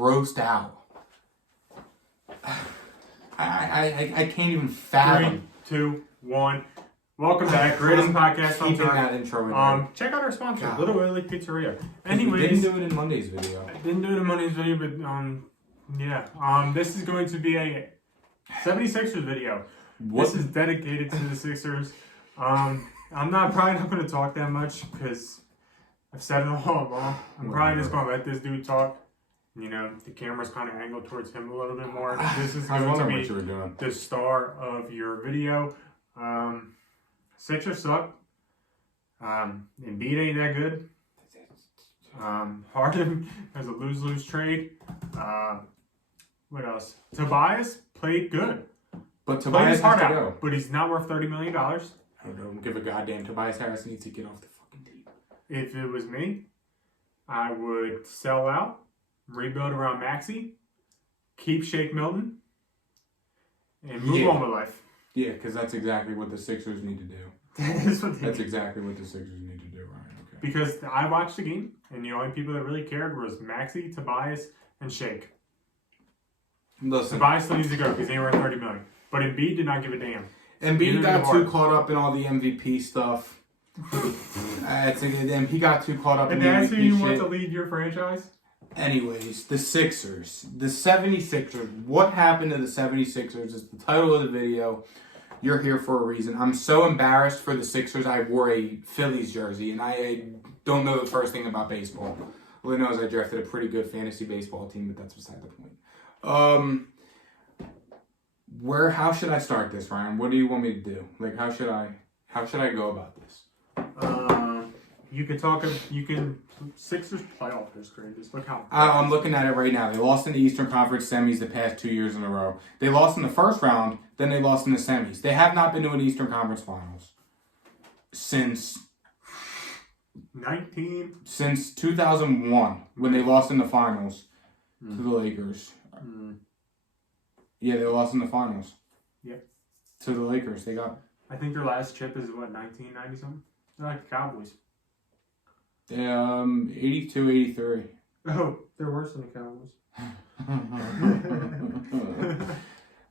grossed out. I can't even fathom. 3, 2, 1. Welcome back. Greatest podcast on Keeping time. that intro in there. Check out our sponsor, God. Little Italy Pizzeria. We Anyways, didn't do it in Monday's video. I didn't do it in Monday's video, but this is going to be a 76ers video. What? This is dedicated to the Sixers. I'm probably not going to talk that much because I've said it all along. I'm probably just going to let this dude talk. You know, the camera's kind of angled towards him a little bit more. This is going to be the star of your video. Sixers suck. Embiid ain't that good. Harden has a lose-lose trade. What else? Tobias played good. But Tobias hard has to out, go. but he's not worth $30 million. I don't give a goddamn. Tobias Harris needs to get off the fucking team. If it was me, I would sell out, rebuild around Maxey, keep Shake Milton, and move on with life. Yeah, because that's exactly what the Sixers need to do. That's exactly what the Sixers need to do, Ryan. Okay. Because I watched the game, and the only people that really cared was Maxey, Tobias, and Shake. Listen, Tobias still needs to go because they were $30 million. But Embiid did not give a damn. Embiid got too caught up in all the MVP stuff. He got too caught up in the MVP shit. And that's who you want to lead your franchise? Anyways, the Sixers. The 76ers. What happened to the 76ers is the title of the video. You're here for a reason. I'm so embarrassed for the Sixers. I wore a Phillies jersey, and I don't know the first thing about baseball. All I know is I drafted a pretty good fantasy baseball team, but that's beside the point. How should I start this, Ryan? What do you want me to do? Like, how should I go about this? Sixers playoff history. Just look how. I'm looking at it right now. They lost in the Eastern Conference semis the past 2 years in a row. They lost in the first round, then they lost in the semis. They have not been to an Eastern Conference Finals since 2001 when they lost in the finals to the Lakers. Yeah, they lost in the finals. Yep. To the Lakers. I think their last chip is 1990 something. They're like the Cowboys. 82, 83. Oh, they're worse than the Cowboys.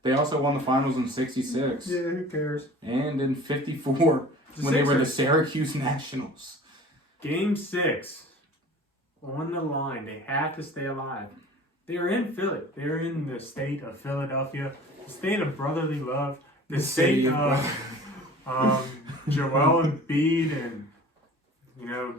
They also won the finals in 66. Yeah, who cares? And in 54 when they were the Syracuse Nationals. Game 6. On the line. They have to stay alive. They are in Philly. They are in the state of Philadelphia. The state of brotherly love. The state of Joel Embiid and, the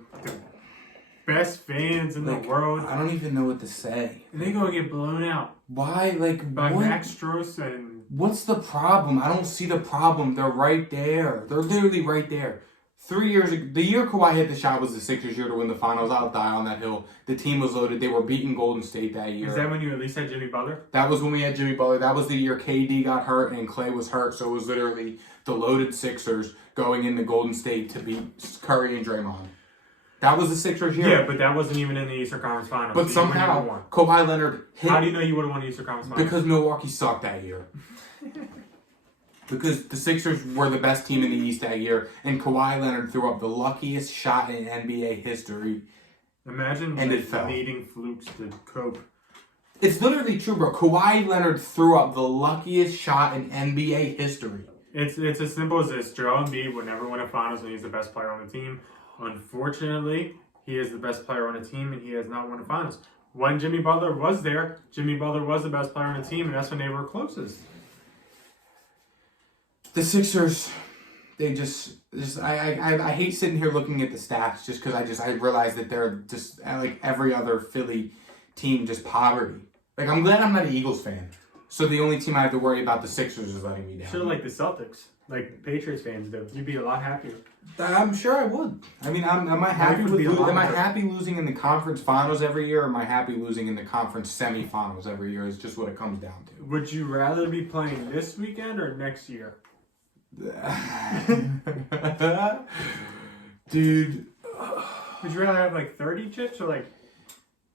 best fans in the world. I don't even know what to say. And they gonna get blown out. Why? By Max Strus and... What's the problem? I don't see the problem. They're right there. They're literally right there. 3 years ago, the year Kawhi hit the shot was the Sixers' year to win the finals. I'll die on that hill. The team was loaded. They were beating Golden State that year. Is that when you at least had Jimmy Butler? That was when we had Jimmy Butler. That was the year KD got hurt and Clay was hurt. So it was literally the loaded Sixers going into Golden State to beat Curry and Draymond. That was the Sixers' year. Yeah, but that wasn't even in the Eastern Conference Finals. But somehow, Kawhi Leonard hit... How do you know you would have won the Eastern Conference Finals? Because Milwaukee sucked that year. Because the Sixers were the best team in the East that year, and Kawhi Leonard threw up the luckiest shot in NBA history. Imagine needing flukes to cope. It's literally true, bro. Kawhi Leonard threw up the luckiest shot in NBA history. It's as simple as this. Joel Embiid would never win a finals, and he's the best player on the team. Unfortunately, he is the best player on the team, and he has not won a finals. When Jimmy Butler was there, Jimmy Butler was the best player on the team, and that's when they were closest. The Sixers, they I hate sitting here looking at the stats just because I realize that they're just like every other Philly team, just poverty. Like, I'm glad I'm not an Eagles fan. So the only team I have to worry about, the Sixers, is letting me down. Sure, like the Celtics, like Patriots fans do. You'd be a lot happier. I'm sure I would. I mean, am I happy losing in the conference finals every year, or am I happy losing in the conference semifinals every year? Is just what it comes down to. Would you rather be playing this weekend or next year? Dude. Would you rather have like 30 chips or like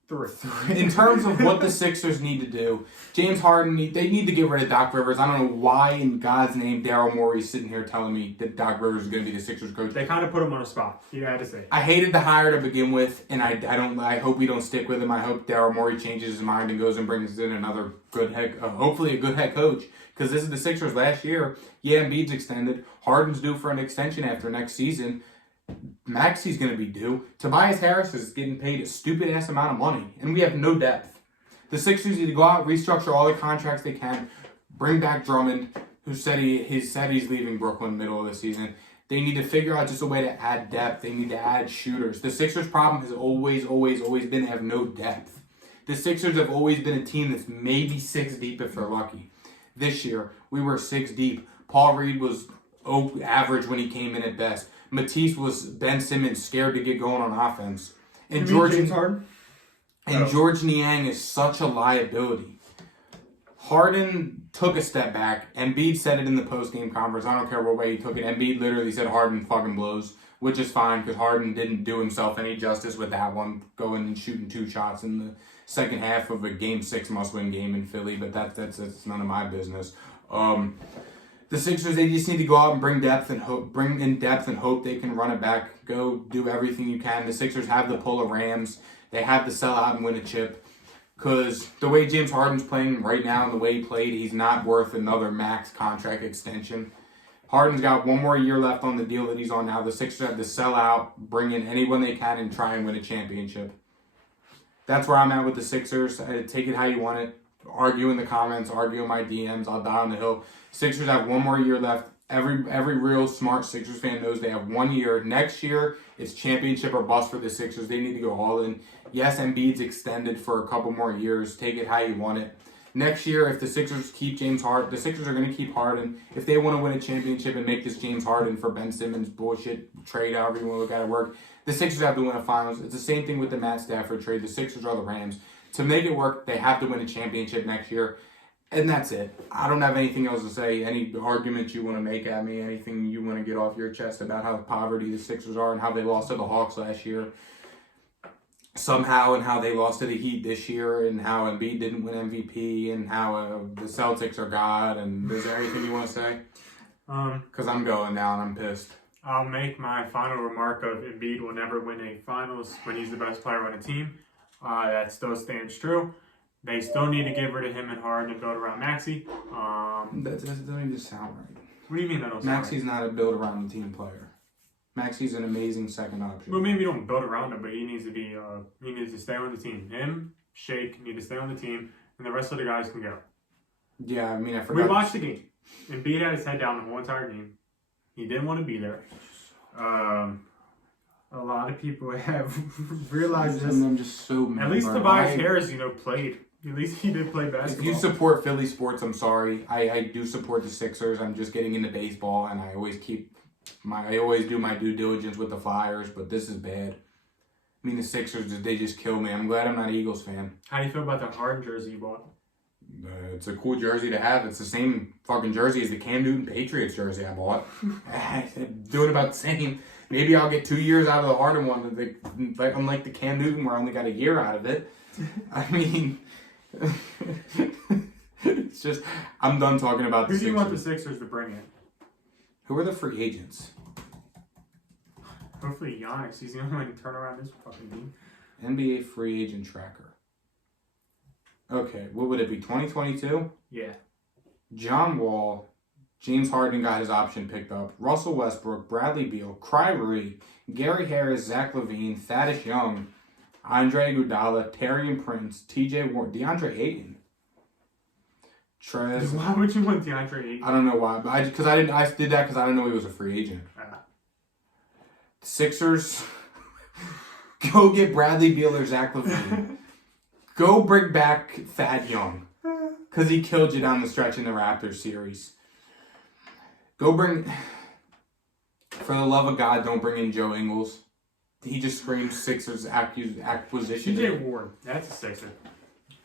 3. In terms of what the Sixers need to do, James Harden, they need to get rid of Doc Rivers. I don't know why in God's name Daryl Morey's sitting here telling me that Doc Rivers is going to be the Sixers coach. They kind of put him on a spot. You had to say. I hated the hire to begin with, and I hope we don't stick with him. I hope Daryl Morey changes his mind and goes and brings in another hopefully a good head coach. Because this is the Sixers last year. Yeah, Embiid's extended. Harden's due for an extension after next season. Maxi's going to be due. Tobias Harris is getting paid a stupid-ass amount of money, and we have no depth. The Sixers need to go out, restructure all the contracts they can, bring back Drummond, who said he's leaving Brooklyn middle of the season. They need to figure out just a way to add depth. They need to add shooters. The Sixers' problem has always been they have no depth. The Sixers have always been a team that's maybe 6 deep if they're lucky. This year, we were 6 deep. Paul Reed was average when he came in at best. Matisse was Ben Simmons scared to get going on offense. And James Harden? George Niang is such a liability. Harden took a step back. Embiid said it in the post-game conference. I don't care what way he took it. Embiid literally said Harden fucking blows, which is fine because Harden didn't do himself any justice with that one, going and shooting 2 shots in the second half of a Game 6 must-win game in Philly, but that's none of my business. The Sixers, they just need to go out and bring in depth and hope they can run it back. Go do everything you can. The Sixers have the pull of Rams. They have to sell out and win a chip. Because the way James Harden's playing right now and the way he played, he's not worth another max contract extension. Harden's got 1 more year left on the deal that he's on now. The Sixers have to sell out, bring in anyone they can, and try and win a championship. That's where I'm at with the Sixers. Take it how you want it. Argue in the comments, argue in my DMs. I'll die on the hill. Sixers have 1 more year left. Every real smart Sixers fan knows they have 1 year. Next year, it's championship or bust for the Sixers. They need to go all in. Yes, Embiid's extended for a couple more years. Take it how you want it. Next year, if the Sixers keep James Harden, the Sixers are going to keep Harden. If they want to win a championship and make this James Harden for Ben Simmons bullshit trade, however you want to look at it work, the Sixers have to win a finals. It's the same thing with the Matt Stafford trade. The Sixers are the Rams. To make it work, they have to win a championship next year. And that's it. I don't have anything else to say. Any arguments you want to make at me, anything you want to get off your chest about how poverty the Sixers are and how they lost to the Hawks last year somehow, and how they lost to the Heat this year, and how Embiid didn't win MVP, and how the Celtics are God, and is there anything you want to say? Because I'm going now and I'm pissed. I'll make my final remark of Embiid will never win a finals when he's the best player on a team. That still stands true. They still need to get rid of him and Harden and build around Maxey. That doesn't even sound right. What do you mean that don't sound Maxey's right? not a build around the team player. Maxey's an amazing second option. Well, maybe you don't build around him, but he needs to be. He needs to stay on the team. Him, Shake need to stay on the team, and the rest of the guys can go. Yeah, I mean, I forgot. We watched the game. Embiid had his head down the whole entire game. He didn't want to be there. A lot of people have realized this. I'm just so mad. At least Tobias Harris, played. At least he did play basketball. If you support Philly sports, I'm sorry. I do support the Sixers. I'm just getting into baseball, and I always do my due diligence with the Flyers, but this is bad. I mean, the Sixers, they just kill me. I'm glad I'm not an Eagles fan. How do you feel about the Harden jersey you bought? It's a cool jersey to have. It's the same fucking jersey as the Cam Newton Patriots jersey I bought. Doing about the same. Maybe I'll get 2 years out of the Harden one. Unlike the Cam Newton where I only got a year out of it. I mean, it's just, I'm done talking about the Sixers. Who do you want the Sixers to bring in? Who are the free agents? Hopefully Giannis. He's the only one to turn around this fucking team. NBA free agent tracker. Okay, what would it be, 2022? Yeah. John Wall, James Harden got his option picked up, Russell Westbrook, Bradley Beal, Kyrie, Gary Harris, Zach LaVine, Thaddeus Young, Andre Iguodala, Taurean Prince, TJ Warren, DeAndre Ayton. Trez. Why would you want DeAndre Ayton? I don't know why, but I did that because I didn't know he was a free agent. Sixers, go get Bradley Beal or Zach LaVine. Go bring back Thad Young, because he killed you down the stretch in the Raptors series. Go bring, for the love of God, don't bring in Joe Ingles. He just screams Sixers acquisition. TJ Ward, that's a Sixer.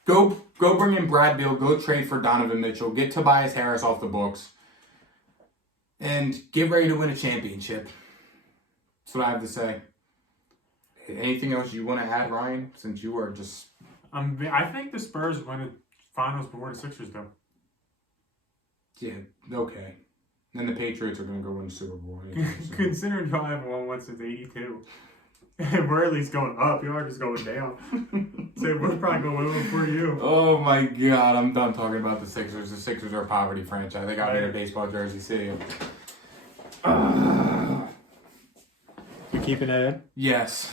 Go bring in Brad Beal. Go trade for Donovan Mitchell. Get Tobias Harris off the books. And get ready to win a championship. That's what I have to say. Anything else you want to add, Ryan? Since you are just I think the Spurs win the finals before the Sixers do. Yeah, okay. Then the Patriots are going to go win the Super Bowl. Considering y'all haven't won one since '82. We're at least going up. You are just going down. So we're probably going to win before you. Oh my God, I'm done talking about the Sixers. The Sixers are a poverty franchise. They got me in a baseball jersey. See you. You keeping that in? Yes.